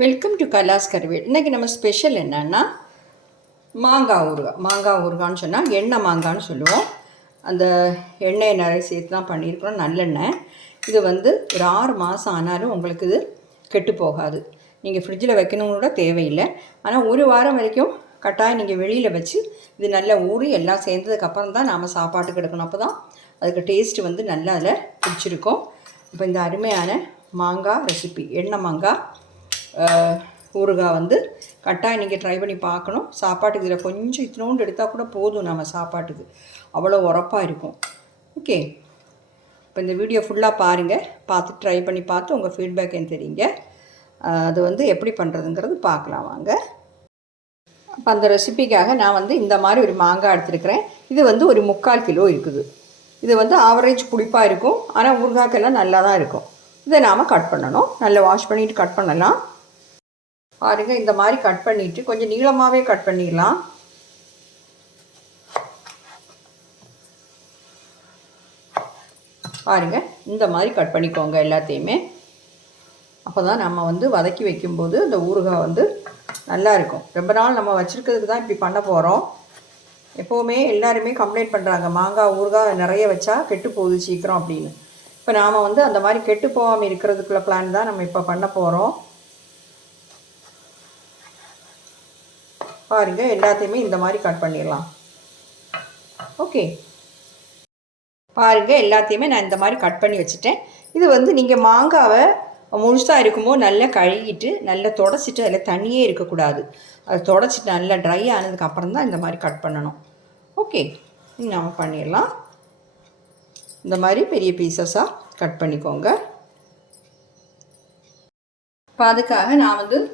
Welcome to கலாஸ் Karuvel. இன்றைக்கி நம்ம special என்னென்னா மாங்காய் ஊறுகான்னு சொன்னால் எண்ணெய் மாங்கான்னு சொல்லுவோம். அந்த எண்ணெயை நிறைய சேர்த்து தான் பண்ணியிருக்கிறோம், நல்லெண்ணெய். இது ஒரு 6 மாதம் ஆனாலும் உங்களுக்கு இது கெட்டு போகாது. நீங்கள் ஃப்ரிட்ஜில் வைக்கணும்னு கூட தேவையில்லை. ஆனால் ஒரு வாரம் வரைக்கும் கட்டாயம் நீங்கள் வெளியில் வச்சு இது நல்லா ஊறி எல்லாம் சேர்ந்ததுக்கப்புறம் தான் நாம் சாப்பாட்டுக்கு எடுக்கணும். அப்போ தான் அதுக்கு டேஸ்ட்டு நல்லா அதில் பிடிச்சிருக்கும். இப்போ இந்த அருமையான மாங்காய் ரெசிபி, எண்ணெய் மாங்காய் ஊறுகாய் கட்டாயம் நீங்கள் ட்ரை பண்ணி பார்க்கணும். சாப்பாட்டுக்கு இதில் கொஞ்சம் இத்தினோண்டு எடுத்தால் கூட போதும், நம்ம சாப்பாட்டுக்கு அவ்வளோ உரப்பாக இருக்கும். ஓகே, இப்போ இந்த வீடியோ ஃபுல்லாக பாருங்கள். பார்த்து ட்ரை பண்ணி பார்த்து உங்கள் ஃபீட்பேக் எனக்கு தெரியுங்க. அது எப்படி பண்ணுறதுங்கிறது பார்க்கலாம் வாங்க. அப்போ அந்த ரெசிபிக்காக நான் இந்த மாதிரி ஒரு மாங்காய் எடுத்துருக்கிறேன். இது ஒரு 3/4 கிலோ இருக்குது. இது ஆவரேஜ் புளிப்பாக இருக்கும், ஆனால் ஊறுகாய்க்கெல்லாம் நல்லா தான் இருக்கும். இதை நாம் கட் பண்ணணும். நல்லா வாஷ் பண்ணிவிட்டு கட் பண்ணலாம். பாருங்கள், இந்த மாதிரி கட் பண்ணிவிட்டு கொஞ்சம் நீளமாகவே கட் பண்ணிடலாம். பாருங்கள், இந்த மாதிரி கட் பண்ணிக்கோங்க எல்லாத்தையுமே. அப்போ தான் நம்ம வதக்கி வைக்கும்போது இந்த ஊறுகாய் நல்லா இருக்கும். ரொம்ப நாள் நம்ம வச்சுருக்கிறதுக்கு தான் இப்படி பண்ண போகிறோம். எப்போவுமே எல்லாருமே கம்ப்ளைண்ட் பண்ணுறாங்க, மாங்காய் ஊறுகாய் நிறைய வச்சா கெட்டு போகுது சீக்கிரம் அப்படின்னு. இப்போ நாம் அந்த மாதிரி கெட்டு போகாமல் இருக்கிறதுக்குள்ள பிளான் தான் நம்ம இப்போ பண்ண போகிறோம். பாருங்கள், எல்லாத்தையுமே இந்த மாதிரி கட் பண்ணிடலாம். ஓகே, பாருங்கள், எல்லாத்தையுமே நான் இந்த மாதிரி கட் பண்ணி வச்சுட்டேன். இது நீங்கள் மாங்காவை முழுசாக இருக்கும்போது நல்லா கழுகிட்டு நல்லா தொடச்சிட்டு, அதில் தண்ணியே இருக்கக்கூடாது. அதை தொடச்சிட்டு நல்லா ட்ரை ஆனதுக்கப்புறம் தான் இந்த மாதிரி கட் பண்ணணும். ஓகே, நம்ம பண்ணிடலாம். இந்த மாதிரி பெரிய பீசஸாக கட் பண்ணிக்கோங்க. இப்போ அதுக்காக நான்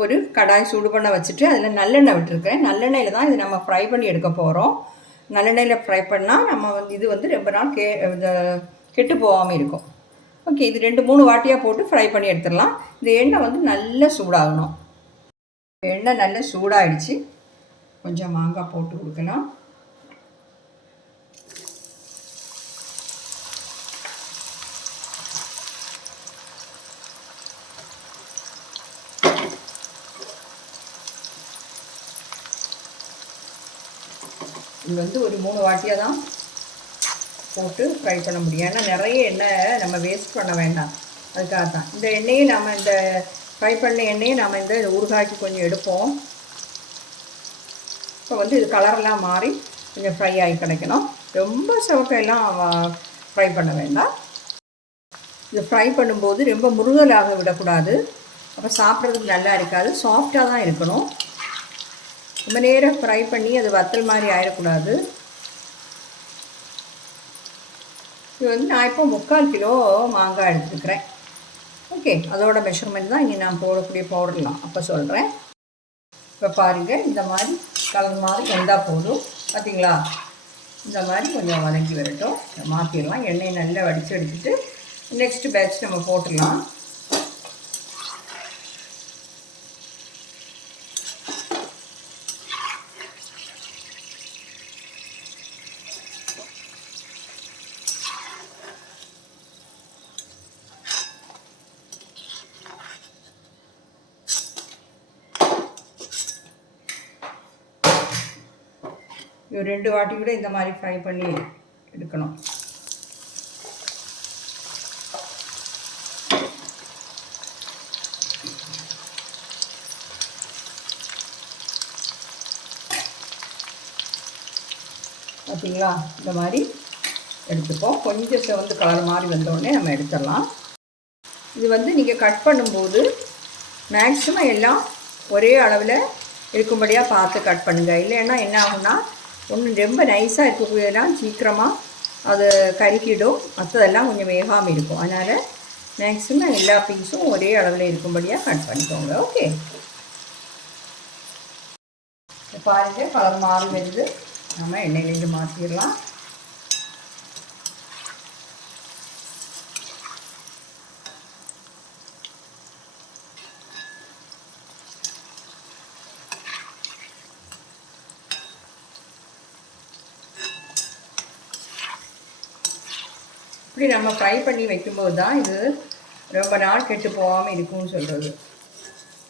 ஒரு கடாய் சூடு பண்ண வச்சுட்டு அதில் நல்லெண்ணெய் விட்டுருக்கேன். நல்லெண்ணெயில் தான் இது நம்ம ஃப்ரை பண்ணி எடுக்க போகிறோம். நல்லெண்ணெயில் ஃப்ரை பண்ணால் நம்ம இது ரொம்ப நாள் கெட்டு போகாமல் இருக்கும். ஓகே, இது 2-3 வாட்டியாக போட்டு ஃப்ரை பண்ணி எடுத்துடலாம். இந்த எண்ணெய் நல்லா சூடாகணும். எண்ணெய் நல்லா சூடாகிடுச்சு. கொஞ்சம் மாங்காய் போட்டு கொடுக்கலாம். இது ஒரு 3 வாட்டியாக தான் போட்டு ஃப்ரை பண்ண முடியும். ஏன்னா நிறைய எண்ணெய் நம்ம வேஸ்ட் பண்ண வேண்டாம். அதுக்காக தான் இந்த எண்ணெயை நம்ம இந்த ஃப்ரை பண்ண எண்ணெயை நம்ம இந்த ஊறுகாய்க்கு கொஞ்சம் எடுப்போம். இப்போ இது கலரெல்லாம் மாறி கொஞ்சம் ஃப்ரை ஆகி கிடைக்கணும். ரொம்ப சவக்கையெல்லாம் ஃப்ரை பண்ண வேண்டாம். இது ஃப்ரை பண்ணும்போது ரொம்ப முருகலாக விடக்கூடாது. அப்போ சாப்பிட்றதுக்கு நல்லா இருக்காது. சாஃப்டாக தான் இருக்கணும். ரொம்ப நேரம் ஃப்ரை பண்ணி அது வத்தல் மாதிரி ஆகிடக்கூடாது. இது நான் இப்போ 3/4 கிலோ மாங்காய் எடுத்துருக்கிறேன். ஓகே, அதோட மெஷர்மெண்ட் தான் இங்கே நான் போடக்கூடிய பவுடர்லாம் அப்போ சொல்கிறேன். இப்போ பாருங்கள், இந்த மாதிரி கலர் மாதிரி வெந்தால் போதும். பார்த்திங்களா, இந்த மாதிரி கொஞ்சம் வதக்கி வரட்டும். மாற்றிடலாம். எண்ணெயை நல்லா வடித்து எடுத்துகிட்டு நெக்ஸ்ட்டு பேட்ச் நம்ம போட்டுடலாம். ஒரு 2 வாட்டி கூட இந்த மாதிரி ஃப்ரை பண்ணி எடுக்கணும். பார்த்தீங்களா, இந்த மாதிரி எடுத்துப்போம். கொஞ்சம் செவந்து கலர் மாதிரி வந்தோடனே நம்ம எடுத்துடலாம். இது நீங்கள் கட் பண்ணும்போது மேக்ஸிமம் எல்லாம் ஒரே அளவில் இருக்கும்படியாக பார்த்து கட் பண்ணுங்கள். இல்லைன்னா என்ன ஆகும்னா, ஒன்று ரொம்ப நைஸாக இருக்கக்கூடியதெல்லாம் சீக்கிரமாக அது கருக்கிடும், மற்றதெல்லாம் கொஞ்சம் வேகாமல் இருக்கும். அதனால் மேக்ஸிமம் எல்லா பீஸும் ஒரே அளவில் இருக்கும்படியாக கட் பண்ணிக்கோங்க. ஓகே, பாருங்கள், கலர் மாறி வருது. நம்ம எண்ணெயிலேருந்து மாற்றிடலாம். இப்படி நம்ம ஃப்ரை பண்ணி வைக்கும்போது தான் இது ரொம்ப நாள் கெட்டு போகாமல் இருக்கும்னு சொல்கிறது.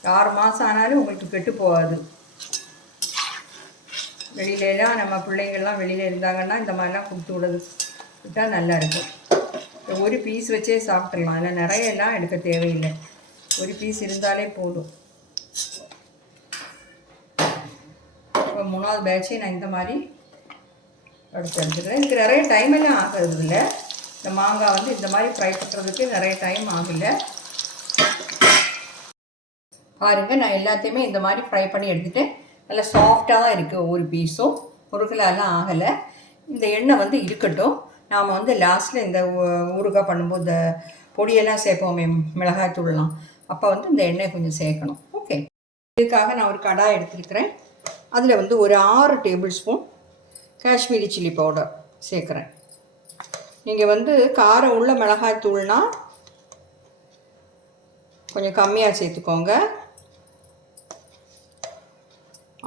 6 மாதம் ஆனாலும் உங்களுக்கு கெட்டு போகாது. வெளியிலலாம் நம்ம பிள்ளைங்கள்லாம் வெளியில் இருந்தாங்கன்னா இந்த மாதிரிலாம் கொடுத்து விட்டா நல்லாயிருக்கும். ஒரு பீஸ் வச்சே சாப்பிட்றலாம், அதில் நிறையெல்லாம் எடுக்க தேவையில்லை, ஒரு பீஸ் இருந்தாலே போதும். இப்போ 3வது பேட்சே நான் இந்த மாதிரி எடுத்துக்கிறேன். இதுக்கு நிறைய டைம் எல்லாம் ஆகிறது இல்லை. இந்த மாங்காய் வந்து இந்த மாதிரி ஃப்ரை பண்ணுறதுக்கு நிறைய டைம் ஆகலை. பாருங்கள், நான் எல்லாத்தையுமே இந்த மாதிரி ஃப்ரை பண்ணி எடுத்துகிட்டேன். நல்லா சாஃப்டாக தான் இருக்குது, ஒரு பீஸும் முருகலாலாம் ஆகலை. இந்த எண்ணெய் வந்து இருக்கட்டும். நாம் வந்து லாஸ்ட்டில் இந்த ஊறுகாய் பண்ணும்போது இந்த பொடியெல்லாம் சேர்ப்போமே, மிளகாய் தூள்லாம், அப்போ வந்து இந்த எண்ணெய் கொஞ்சம் சேர்க்கணும். ஓகே, இதுக்காக நான் ஒரு கடாய் எடுத்துருக்கிறேன். அதில் வந்து ஒரு 6 table spoon Kashmiri chilli powder சேர்க்குறேன். நீங்கள் வந்து காரம் உள்ள மிளகாய் தூள்னால் கொஞ்சம் கம்மியாக சேர்த்துக்கோங்க.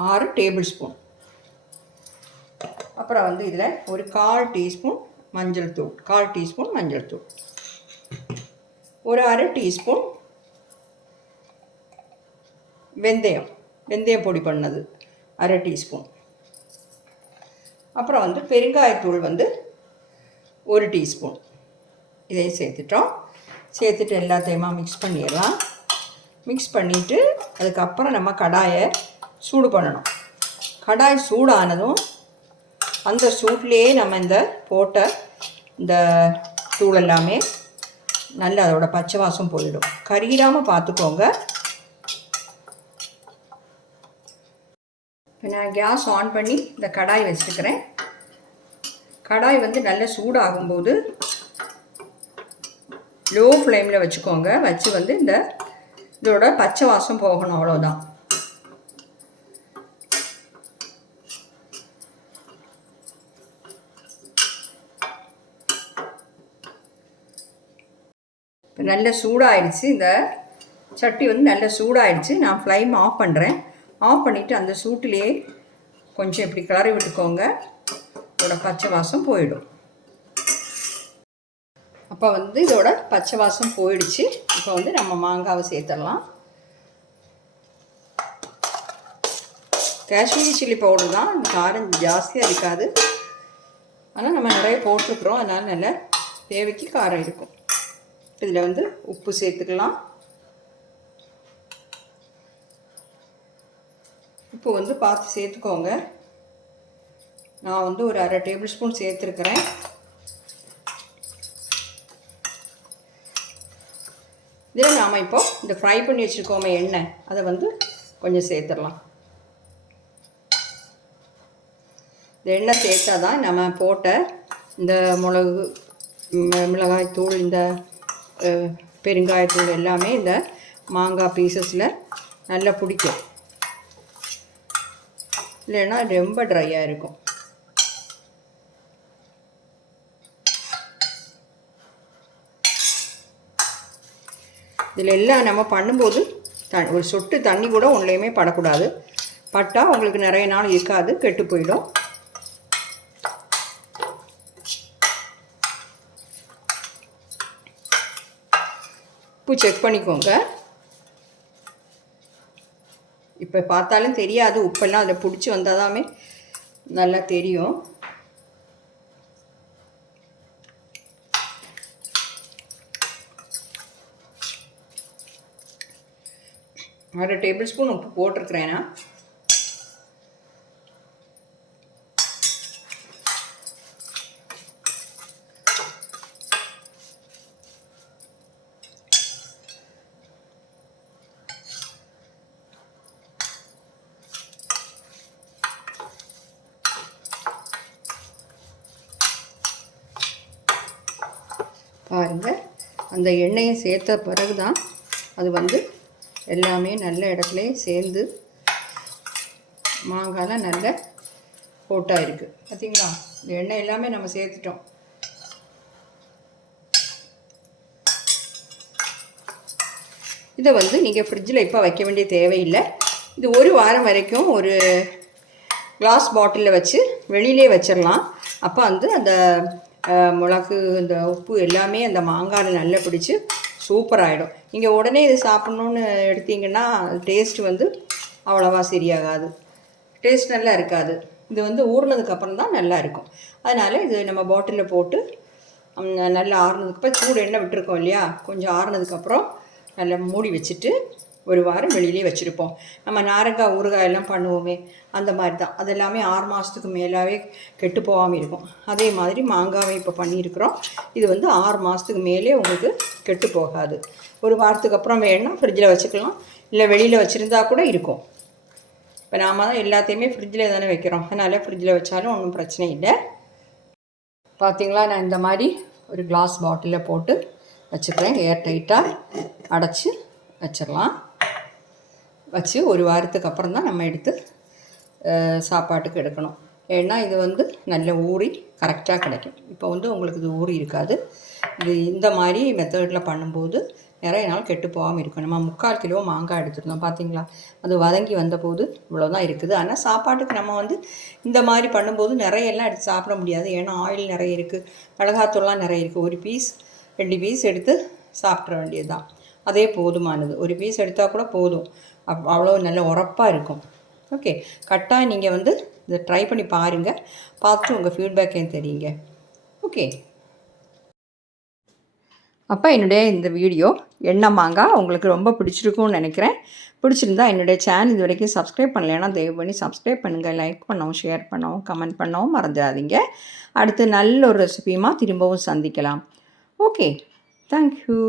6 டேபிள் ஸ்பூன். அப்புறம் வந்து இதில் ஒரு 1/4 டீஸ்பூன் மஞ்சள் தூள், 1/4 டீஸ்பூன் மஞ்சள் தூள், ஒரு 1/2 டீஸ்பூன் வெந்தயம் பொடி பண்ணது 1/2 டீஸ்பூன். அப்புறம் வந்து பெருங்காயத்தூள் வந்து 1 டீஸ்பூன். இதையும் சேர்த்துட்டு எல்லாத்தையுமா மிக்ஸ் பண்ணிடலாம். மிக்ஸ் பண்ணிவிட்டு அதுக்கப்புறம் நம்ம கடாயை சூடு பண்ணணும். கடாய் சூடானதும் அந்த சூட்லேயே நம்ம இந்த போட்ட இந்த தூள் எல்லாமே நல்லா அதோட பச்சை வாசம் போயிடும். கருகிடாமல் பார்த்துக்கோங்க. இப்போ நான் கேஸ் ஆன் பண்ணி இந்த கடாய் வச்சுருக்கிறேன். கடாய் வந்து நல்ல சூடாகும்போது லோ ஃப்ளேமில் வச்சுக்கோங்க. வச்சு வந்து இதோட பச்சை வாசம் போகணும், அவ்வளோதான். இப்போ நல்ல சூடாகிடுச்சு, இந்த சட்டி வந்து நல்ல சூடாகிடுச்சு. நான் ஃப்ளேம் ஆஃப் பண்ணுறேன். ஆஃப் பண்ணிவிட்டு அந்த சூட்டிலேயே கொஞ்சம் இப்படி கிளறி விட்டுக்கோங்க. இதோட பச்சை வாசம் போயிடும். அப்போ வந்து இதோட பச்சை வாசம் போயிடுச்சு. இப்போ வந்து நம்ம மாங்காவை சேர்த்துடலாம். காஷ்மீரி சில்லி பவுடர் தான், இந்த காரம் ஜாஸ்தியாக இருக்காது. ஆனால் நம்ம நிறைய போட்டிருக்கிறோம், அதனால் நல்ல தேவைக்கு காரம் இருக்கும். இதில் வந்து உப்பு சேர்த்துக்கலாம். உப்பு வந்து பார்த்து சேர்த்துக்கோங்க. நான் வந்து ஒரு 1/2 டேபிள் ஸ்பூன் சேர்த்துருக்கிறேன். இதில் நாம் இப்போ இந்த ஃப்ரை பண்ணி வச்சுருக்கோமே எண்ணெய், அதை வந்து கொஞ்சம் சேர்த்துடலாம். இந்த எண்ணெய் சேர்த்தா தான் நம்ம போட்ட இந்த மிளகாய்த்தூள், இந்த பெருங்காயத்தூள் எல்லாமே இந்த மாங்காய் பீசஸில் நல்லா பிடிக்கும். இல்லைன்னா ரொம்ப ட்ரையாக இருக்கும். இதில் எல்லாம் நம்ம பண்ணும்போது ஒரு சொட்டு தண்ணி கூட ஒன்றுலையுமே படக்கூடாது. பட்டால் உங்களுக்கு நிறைய நாள் இருக்காது, கெட்டு போயிடும். உப்பு செக் பண்ணிக்கோங்க. இப்போ பார்த்தாலும் தெரியாது, உப்பெல்லாம் அதில் பிடிச்சி வந்தால் நல்லா தெரியும். அரை டேபிள் ஸ்பூன் உப்பு போட்டிருக்கிறேன்னா. பாருங்கள், அந்த எண்ணெயை சேர்த்த பிறகு தான் அது வந்து எல்லாமே நல்ல இடத்துலையே சேர்ந்து மாங்காய்லாம் நல்ல போட்டாக இருக்குது. பார்த்தீங்களா, இந்த எண்ணெய் எல்லாமே நம்ம சேர்த்துட்டோம். இதை வந்து நீங்கள் ஃப்ரிட்ஜில் இப்போ வைக்க வேண்டிய தேவையில்லை. இது ஒரு வாரம் வரைக்கும் ஒரு கிளாஸ் பாட்டிலில் வச்சு வெளியிலே வச்சிடலாம். அப்போ வந்து அந்த மிளகு, இந்த உப்பு எல்லாமே அந்த மாங்காயில் நல்லா பிடிச்சி சூப்பராகிடும். நீங்கள் உடனே இது சாப்பிட்ணுன்னு எடுத்தீங்கன்னா டேஸ்ட்டு வந்து அவ்வளோவா சரியாகாது, டேஸ்ட் நல்லா இருக்காது. இது வந்து ஊறினதுக்கப்புறம் தான் நல்லா இருக்கும். அதனால் இது நம்ம பாட்டிலில் போட்டு நல்லா ஆறுனதுக்கப்புறம் சூடு எண்ணெய் விட்டுருக்கோம் இல்லையா, கொஞ்சம் ஆறுனதுக்கப்புறம் நல்லா மூடி வச்சுட்டு ஒரு வாரம் வெளியிலே வச்சுருப்போம். நம்ம நாரங்காய் ஊறுகாய் எல்லாம் பண்ணுவோமே அந்த மாதிரி தான். அது எல்லாமே 6 மாதத்துக்கு மேலாகவே கெட்டு போகாமல் இருக்கும். அதே மாதிரி மாங்காவை இப்போ பண்ணியிருக்கிறோம். இது வந்து 6 மாதத்துக்கு மேலே உங்களுக்கு கெட்டு போகாது. ஒரு வாரத்துக்கு அப்புறம் வேணும்னா ஃப்ரிட்ஜில் வச்சுக்கலாம், இல்லை வெளியில் வச்சுருந்தா கூட இருக்கும். இப்போ நாம் தான் எல்லாத்தையுமே ஃப்ரிட்ஜில் தானே வைக்கிறோம், அதனால் ஃப்ரிட்ஜில் வச்சாலும் ஒன்றும் பிரச்சனை இல்லை. பார்த்திங்களா, நான் இந்த மாதிரி ஒரு கிளாஸ் பாட்டிலில் போட்டு வச்சுக்கிறேன். ஏர் டைட்டாக அடைச்சி வச்சிடலாம். வச்சு ஒரு வாரத்துக்கு அப்புறம் தான் நம்ம எடுத்து சாப்பாட்டுக்கு எடுக்கணும். ஏன்னா இது வந்து நல்ல ஊறி கரெக்டாக கிடைக்கும். இப்போ வந்து உங்களுக்கு இது ஊறி இருக்காது. இது இந்த மாதிரி மெத்தடில் பண்ணும்போது நிறைய நாள் கெட்டு போகாமல் இருக்கும். நம்ம 3/4 கிலோ மாங்காய் எடுத்துருந்தோம், பார்த்திங்களா, அது வதங்கி வந்தபோது இவ்வளோதான் இருக்குது. ஆனால் சாப்பாட்டுக்கு நம்ம வந்து இந்த மாதிரி பண்ணும்போது நிறையெல்லாம் எடுத்து சாப்பிட முடியாது. ஏன்னா ஆயில் நிறைய இருக்குது, மிளகாத்தூள்லாம் நிறைய இருக்குது. 1 பீஸ் 2 பீஸ் எடுத்து சாப்பிட்ற வேண்டியது தான், அதே போதுமானது. 1 பீஸ் எடுத்தால் கூட போதும், அவ்வளோ நல்ல உரப்பாக இருக்கும். ஓகே, கட்டாயம் நீங்கள் வந்து இதை ட்ரை பண்ணி பாருங்கள், பார்த்துட்டு உங்கள் ஃபீட்பேக் ஏன் தெரியுங்க. ஓகே, அப்போ என்னுடைய இந்த வீடியோ எண்ணெய் மாங்காய் உங்களுக்கு ரொம்ப பிடிச்சிருக்கும்னு நினைக்கிறேன். பிடிச்சிருந்தா என்னுடைய சேனல் இது வரைக்கும் சப்ஸ்கிரைப் பண்ணலைன்னா தயவு பண்ணி சப்ஸ்கிரைப் பண்ணுங்கள். லைக் பண்ணவும், ஷேர் பண்ணவும், கமெண்ட் பண்ணவும் மறந்துடாதீங்க. அடுத்து நல்ல ஒரு ரெசிபியுமா திரும்பவும் சந்திக்கலாம். Okay, thank you.